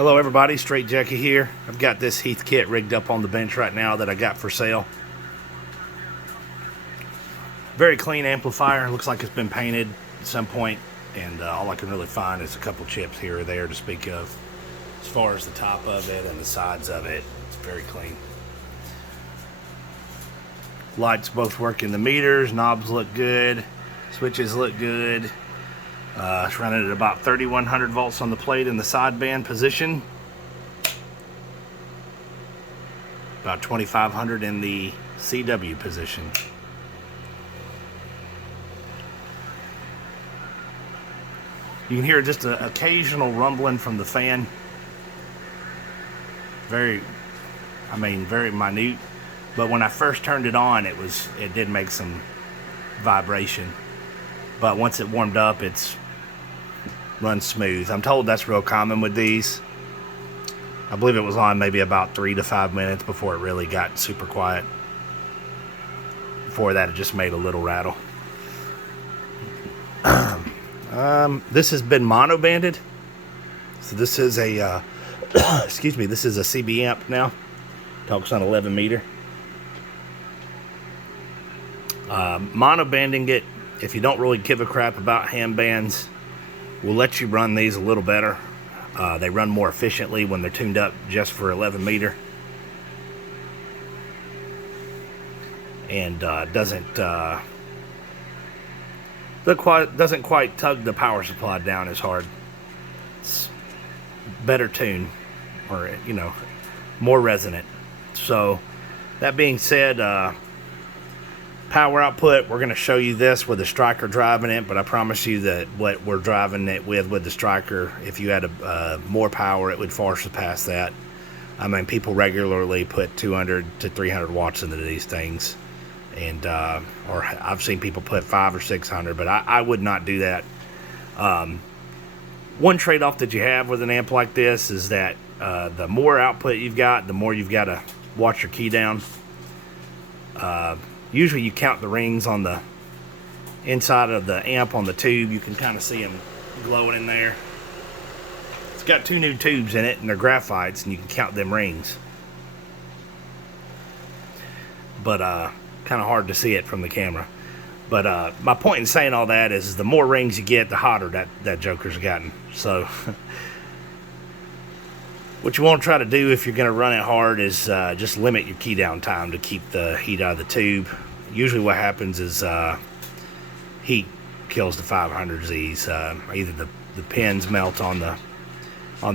Hello everybody, Straight Jackie here. I've got this Heathkit rigged up on the bench right now that I got for sale. Very clean amplifier, looks like it's been painted at some point, and all I can really find is a couple chips here or there to speak of. As far as the top of it and the sides of it, it's very clean. Lights both work in the meters, knobs look good, switches look good. It's running at about 3100 volts on the plate in the sideband position. About 2500 in the CW position. You can hear just an occasional rumbling from the fan. Very minute. But when I first turned it on, it did make some vibration. But once it warmed up, it's runs smooth. I'm told that's real common with these. I believe it was on maybe about 3 to 5 minutes before it really got super quiet. Before that, it just made a little rattle. This has been monobanded. So this is a excuse me, this is a CB amp now. Talks on 11 meter. Monobanding it, if you don't really give a crap about ham bands, will let you run these a little better. They run more efficiently when they're tuned up just for 11 meter. And doesn't quite tug the power supply down as hard. It's better tune, or more resonant. So that being said, power output, we're going to show you this with the striker driving it, but I promise you that what we're driving it with the striker, if you had more power, it would far surpass that. I mean, people regularly put 200 to 300 watts into these things, and or I've seen people put 500 or 600, but I would not do that. One trade-off that you have with an amp like this is that the more output you've got, the more you've got to watch your key down. Usually you count the rings on the inside of the amp on the tube. You can kind of see them glowing in there. It's got 2 new tubes in it, and they're graphites, and you can count them rings. But kind of hard to see it from the camera. But my point in saying all that is the more rings you get, the hotter that joker's gotten. So what you want to try to do if you're going to run it hard is just limit your key down time to keep the heat out of the tube. Usually what happens is heat kills the 500Zs. Either the pins melt on the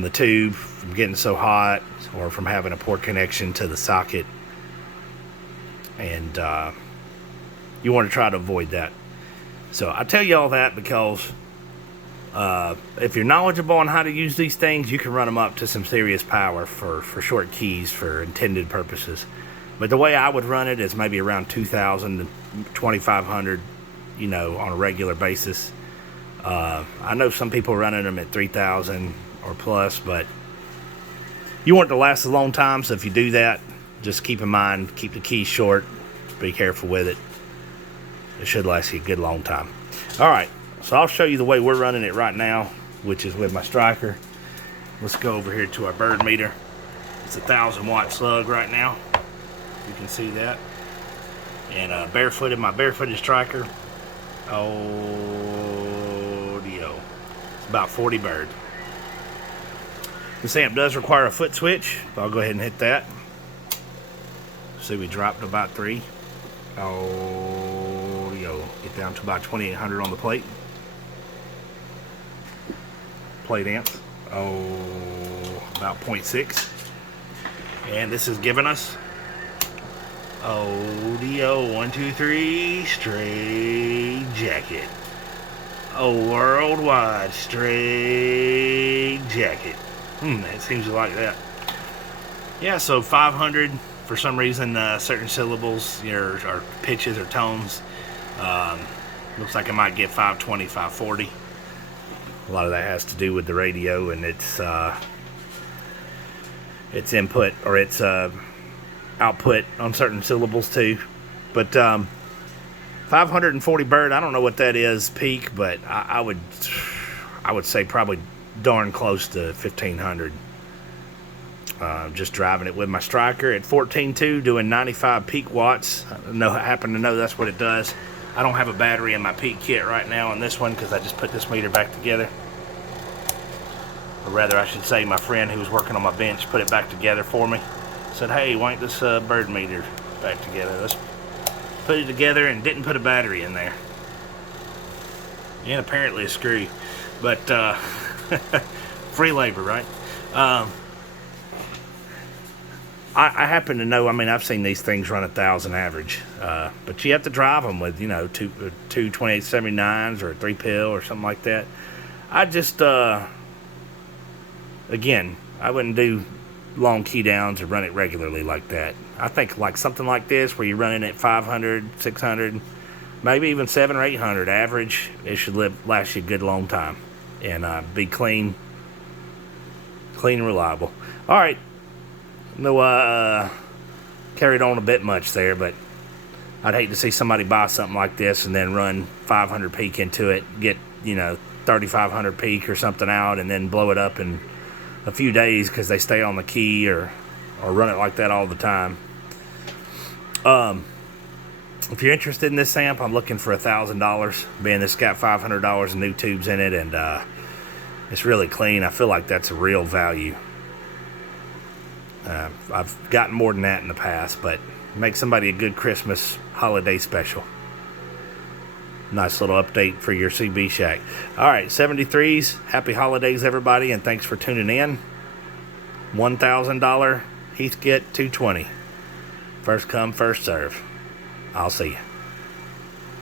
tube from getting so hot, or from having a poor connection to the socket. And you want to try to avoid that. So I tell you all that because if you're knowledgeable on how to use these things, you can run them up to some serious power for short keys for intended purposes. But the way I would run it is maybe around 2,000 to 2,500, on a regular basis. I know some people running them at 3,000 or plus, but you want it to last a long time. So if you do that, just keep in mind, keep the keys short, be careful with it. It should last you a good long time. All right. So I'll show you the way we're running it right now, which is with my striker. Let's go over here to our bird meter. It's a 1,000 watt slug right now. You can see that. And my barefooted striker. Audio. It's about 40 bird. This amp does require a foot switch, but I'll go ahead and hit that. See, we dropped to about 3. Audio. Get down to about 2,800 on the plate. Plate amps, about 0.6, and this is giving us audio 1, 2, 3 straight jacket. Worldwide straight jacket. It seems like that. Yeah, so 500 for some reason. Certain syllables or pitches or tones. Looks like I might get 520, 540. A lot of that has to do with the radio and its input or its output on certain syllables too. But 540 bird, I don't know what that is peak, but I would say probably darn close to 1,500 Just driving it with my striker at 14.2, doing 95 peak watts. I happen to know that's what it does. I don't have a battery in my peak kit right now on this one because I just put this meter back together. Or rather, I should say, my friend who was working on my bench put it back together for me. Said, hey, why ain't this bird meter back together? Let's put it together, and didn't put a battery in there. And apparently a screw. But free labor, right? I happen to know, I mean, I've seen these things run 1,000 average, but you have to drive them with, you know, two 2879s or a 3-pill or something like that. I just, again, I wouldn't do long key downs or run it regularly like that. I think like something like this where you're running at 500, 600, maybe even 700 or 800 average, it should last you a good long time and be clean and reliable. All right. No, carried on a bit much there, but I'd hate to see somebody buy something like this and then run 500 peak into it, get, you know, 3,500 peak or something out, and then blow it up in a few days because they stay on the key or run it like that all the time. If you're interested in this amp, I'm looking for $1,000, being this got $500 in new tubes in it, and it's really clean. I feel like that's a real value. I've gotten more than that in the past, but make somebody a good Christmas holiday special. Nice little update for your CB Shack. All right, 73s. Happy holidays, everybody, and thanks for tuning in. $1,000 Heathkit 220. First come, first serve. I'll see you.